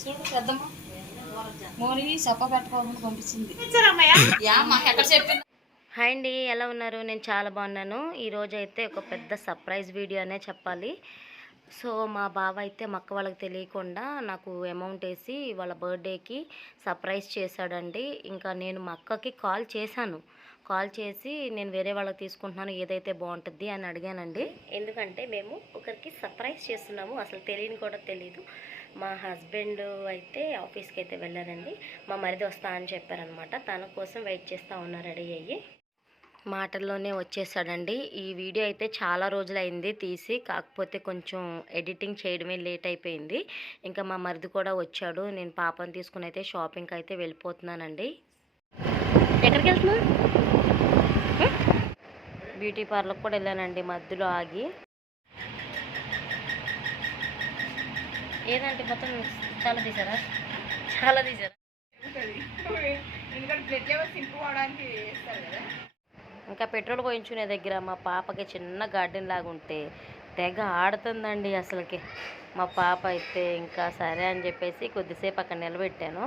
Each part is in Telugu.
చూడు పెద్దమ్మ మోని చెప్ప పెట్టుకోకుండా పంపించింది. హాయ్ అండి, ఎలా ఉన్నారు? నేను చాలా బాగున్నాను. ఈరోజు అయితే ఒక పెద్ద సర్ప్రైజ్ వీడియో అనే చెప్పాలి. సో మా బావ అయితే మా అక్క వాళ్ళకి తెలియకుండా నాకు అమౌంట్ వేసి వాళ్ళ బర్త్డేకి సర్ప్రైజ్ చేశాడండి. ఇంకా నేను మా అక్కకి కాల్ చేసి నేను వేరే వాళ్ళకి తీసుకుంటున్నాను, ఏదైతే బాగుంటుంది అని అడిగానండి. ఎందుకంటే మేము ఒకరికి సర్ప్రైజ్ చేస్తున్నాము, అసలు తెలియని కూడా తెలీదు. మా హస్బెండ్ అయితే ఆఫీస్కి అయితే వెళ్ళారండి. మా మరిది వస్తా అని చెప్పారనమాట. తన కోసం వెయిట్ చేస్తూ ఉన్నారు రెడీ అయ్యి. మాటల్లోనే వచ్చేసాడండి. ఈ వీడియో అయితే చాలా రోజులైంది తీసి, కాకపోతే కొంచెం ఎడిటింగ్ చేయడమే లేట్ అయిపోయింది. ఇంకా మా మరిది కూడా వచ్చాడు. నేను పాపను తీసుకుని అయితే షాపింగ్కి అయితే వెళ్ళిపోతున్నానండి. ఎక్కడికి వెళ్తున్నా? బ్యూటీ పార్లర్కి కూడా వెళ్ళానండి, మధ్యలో ఆగి. ఏదంటే మొత్తం చాలా తీసారా? ఇంకా పెట్రోల్ పోయించుకునే దగ్గర మా పాపకి చిన్న గార్డెన్ లాగా ఉంటే తెగ ఆడుతుందండి అసలుకి. మా పాప అయితే ఇంకా సరే అని చెప్పేసి కొద్దిసేపు అక్కడ నిలబెట్టాను.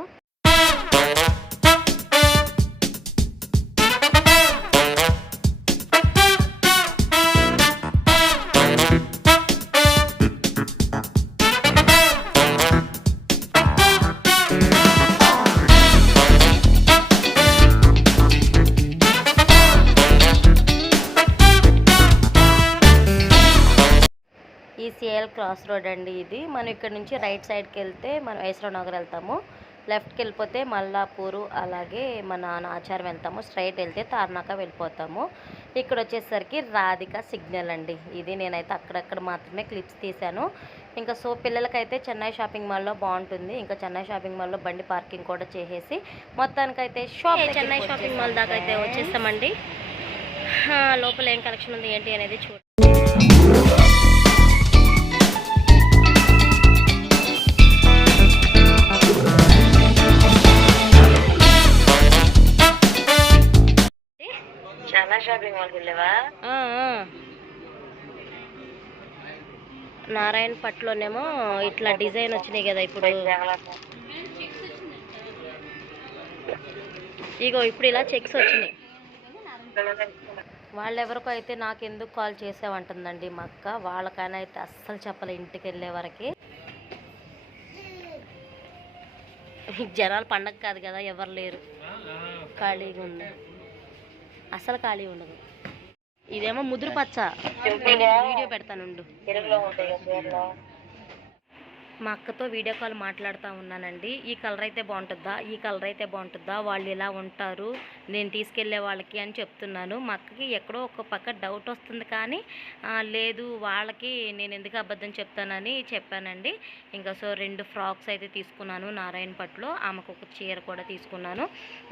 ఈసీఎల్ క్రాస్ రోడ్ అండి ఇది. మనం ఇక్కడ నుంచి రైట్ సైడ్కి వెళ్తే మనం ఐశ్వర్ నగర్ వెళ్తాము, లెఫ్ట్కి వెళ్ళిపోతే మల్లాపూరు, అలాగే మన ఆచారం వెళ్తాము. స్ట్రైట్ వెళ్తే తార్నాక వెళ్ళిపోతాము. ఇక్కడ వచ్చేసరికి రాధిక సిగ్నల్ అండి ఇది. నేనైతే అక్కడక్కడ మాత్రమే క్లిప్స్ తీశాను. ఇంకా సో పిల్లలకైతే చెన్నై షాపింగ్ మాల్లో బాగుంటుంది. ఇంకా చెన్నై షాపింగ్ మాల్లో బండి పార్కింగ్ కూడా చేసేసి మొత్తానికైతే చెన్నై షాపింగ్ మాల్ దాకా అయితే వచ్చేస్తామండి. లోపల ఏం కలెక్షన్ ఉంది ఏంటి అనేది చూడండి. షాపింగ్ మాల్కి వెళ్ళావా? నారాయణ పట్టులోనేమో ఇట్లా డిజైన్ వచ్చినాయి కదా ఇప్పుడు. ఇగో ఇప్పుడు ఇలా చెక్స్ వచ్చినాయి. వాళ్ళెవరికో అయితే నాకు ఎందుకు కాల్ చేసావంటుందండి మా అక్క. వాళ్ళకైనా అయితే అస్సలు చెప్పలే ఇంటికి వెళ్ళే వరకు. జనాలు పండగ కాదు కదా, ఎవరు లేరు, ఖాళీగా ఉంది, అసలు ఖాళీ ఉండదు. ఇదేమో ముదురు పచ్చ. వీడియో పెడతానుండు. మా అక్కతో వీడియో కాల్ మాట్లాడుతూ ఉన్నానండి. ఈ కలర్ అయితే బాగుంటుందా, ఈ కలర్ అయితే బాగుంటుందా, వాళ్ళు ఇలా ఉంటారు నేను తీసుకెళ్లే వాళ్ళకి అని చెప్తున్నాను. మా అక్కకి ఎక్కడో ఒక పక్క డౌట్ వస్తుంది, కానీ లేదు వాళ్ళకి నేను ఎందుకు అబద్ధం చెప్తానని చెప్పానండి. ఇంకా సో 2 ఫ్రాక్స్ అయితే తీసుకున్నాను నారాయణ పట్టులో. ఆమెకు ఒక చీర కూడా తీసుకున్నాను.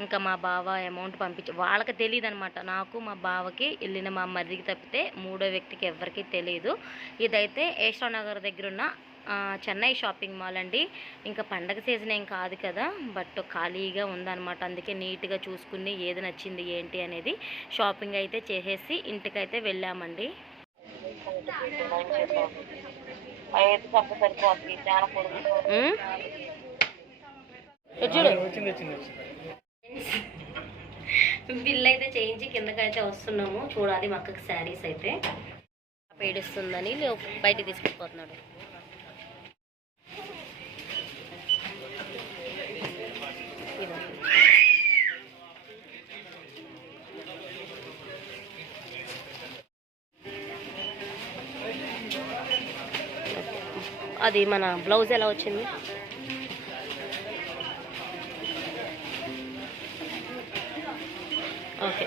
ఇంకా మా బావ అమౌంట్ పంపించి, వాళ్ళకి తెలియదు అనమాట, నాకు మా బావకి వెళ్ళిన మా మరిదికి తప్పితే మూడో వ్యక్తికి ఎవరికి తెలియదు. ఇదైతే ఐశ్వర్ నగర్ దగ్గర ఉన్న చెన్నై షాపింగ్ మాల్ అండి. ఇంకా పండగ సీజన్ ఏం కాదు కదా, బట్ ఖాళీగా ఉందన్నమాట. అందుకే నీట్గా చూసుకుని ఏది నచ్చింది ఏంటి అనేది షాపింగ్ అయితే చేసేసి ఇంటికైతే వెళ్ళామండి. బిల్ అయితే చేయించి కిందకైతే వస్తున్నాము. చూడాలి మా అక్కకి శారీస్ అయితే పేడిస్తుందని బయటకు తీసుకెళ్ళిపోతున్నాడు. అది మన బ్లౌజ్ ఎలా వచ్చింది? ఓకే,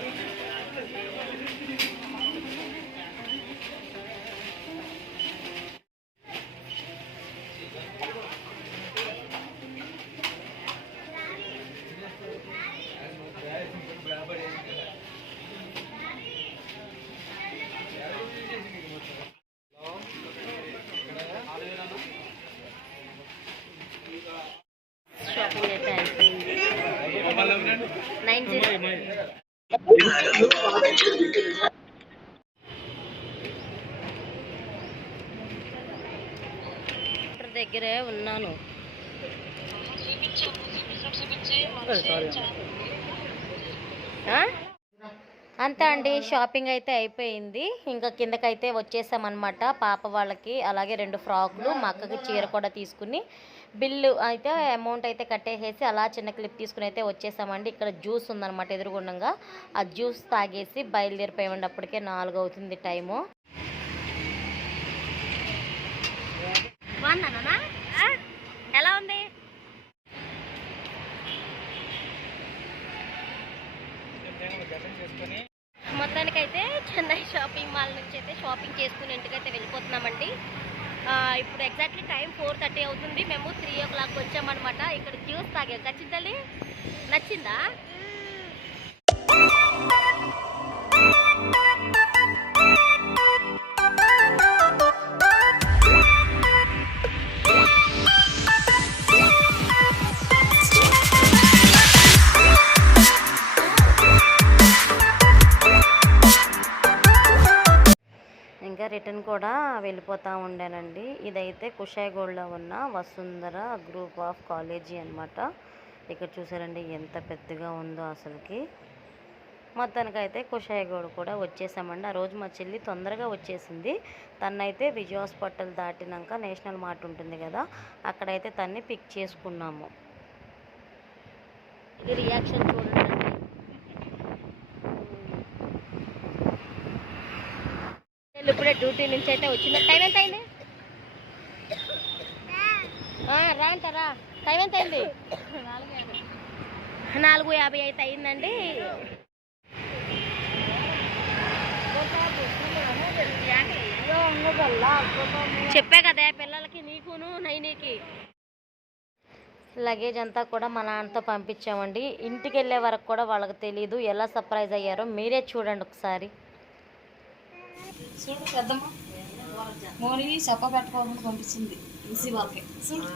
షాపింగ్ అయితే అయిపోయింది. 90 దగ్గరే ఉన్నాను. అంతే అండి, షాపింగ్ అయితే అయిపోయింది. ఇంకా కిందకైతే వచ్చేసామన్నమాట. పాప వాళ్ళకి అలాగే 2 ఫ్రాకులు, మా అక్కకి చీర కూడా తీసుకుని బిల్లు అయితే అమౌంట్ అయితే కట్టేసేసి అలా చిన్న క్లిప్ తీసుకుని అయితే వచ్చేసామండి. ఇక్కడ జ్యూస్ ఉందన్నమాట ఎదురుగుండంగా. ఆ జ్యూస్ తాగేసి బయలుదేరిపోయామండి. అప్పటికే 4 అవుతుంది టైము. బాగుందా? ఎలా ఉంది? మొత్తానికైతే చెన్నై షాపింగ్ మాల్ నుంచి అయితే షాపింగ్ చేసుకుని ఇంటికైతే వెళ్ళిపోతున్నామండి. ఇప్పుడు ఎగ్జాక్ట్లీ టైం 4:30 అవుతుంది. మేము 3 o'clock వచ్చామన్నమాట. ఇక్కడ జ్యూస్ తాగాం. ఖచ్చితంగా నచ్చిందా? ఇంకా రిటర్న్ కూడా వెళ్ళిపోతూ ఉండానండి. ఇదైతే కుషాయిగూడలో ఉన్న వసుంధర గ్రూప్ ఆఫ్ కాలేజీ అన్నమాట. ఇక్కడ చూసారండి ఎంత పెద్దగా ఉందో అసలుకి. మొత్తానికైతే కుషాయిగూడ కూడా వచ్చేసామండి. ఆ రోజు మా చెల్లి తొందరగా వచ్చేసింది. తనైతే విజయ్ హాస్పిటల్ దాటినాక నేషనల్ మార్ట్ ఉంటుంది కదా, అక్కడైతే తన్ని పిక్ చేసుకున్నాము. ఇది రియాక్షన్ చూడండి. ఇప్పుడే డ్యూటీ నుంచి అయితే వచ్చింది. టైం ఎంత అయింది? రా అంటారా? టైం ఎంత అయింది? 4:50 అయితే అయిందండి. చెప్పే కదా పిల్లలకి, నీకును నైనికి. లగేజ్ అంతా కూడా మా నాన్నతో పంపించామండి. ఇంటికి వెళ్ళే వరకు కూడా వాళ్ళకి తెలీదు ఎలా సర్ప్రైజ్ అయ్యారో. మీరే చూడండి ఒకసారి. చూడు పెద్దమ్మ మోని చెప్ప పెట్టుకోకుండా పంపించింది ఈసీ వాళ్ళకి. చూడు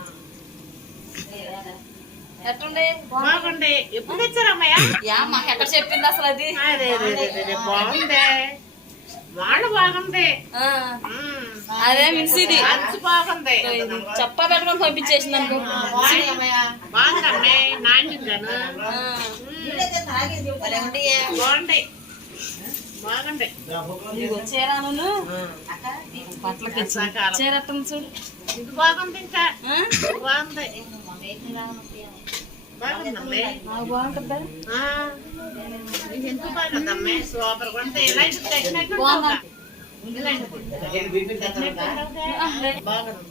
ఎట్టుండే? బాగుండే. ఎప్పుడు తెచ్చారమ్మయ్యా? మాకు ఎక్కడ చెప్పింది అసలు అది? బాగుంది. వాళ్ళు బాగుంది. అదే మిన్సిది బాగుంది. చెప్ప పెట్టుకొని పంపించేసింది అనుకో. బాగుందమ్మే. నాణ్యంగాను బాగుంటాయి. బాగుంది. చీరాను బట్టలకి చీర ఎట్టుంది చూడు. ఇది బాగుంది. ఇంకా బాగుంది. బాగుందమ్మే. బాగుంటుందా? ఎంత బాగుందమ్మే. సూపర్ గా ఉంటే ఇలా బాగుంది.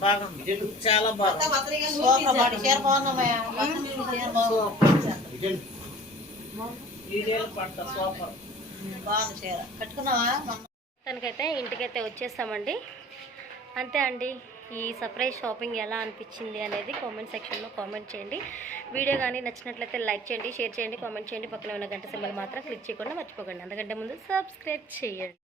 బాగుంది. చాలా బాగుంది. సూపర్. తనకైతే ఇంటికైతే వచ్చేసామండి. అంతే అండి. ఈ సర్ప్రైజ్ షాపింగ్ ఎలా అనిపించింది అనేది కామెంట్ సెక్షన్లో కామెంట్ చేయండి. వీడియో కానీ నచ్చినట్లయితే లైక్ చేయండి, షేర్ చేయండి, కామెంట్ చేయండి. పక్కన ఉన్న గంట సింబల్ మాత్రం క్లిక్ చేయకుండా మర్చిపోకండి. అంతకంటే ముందు సబ్స్క్రైబ్ చేయండి.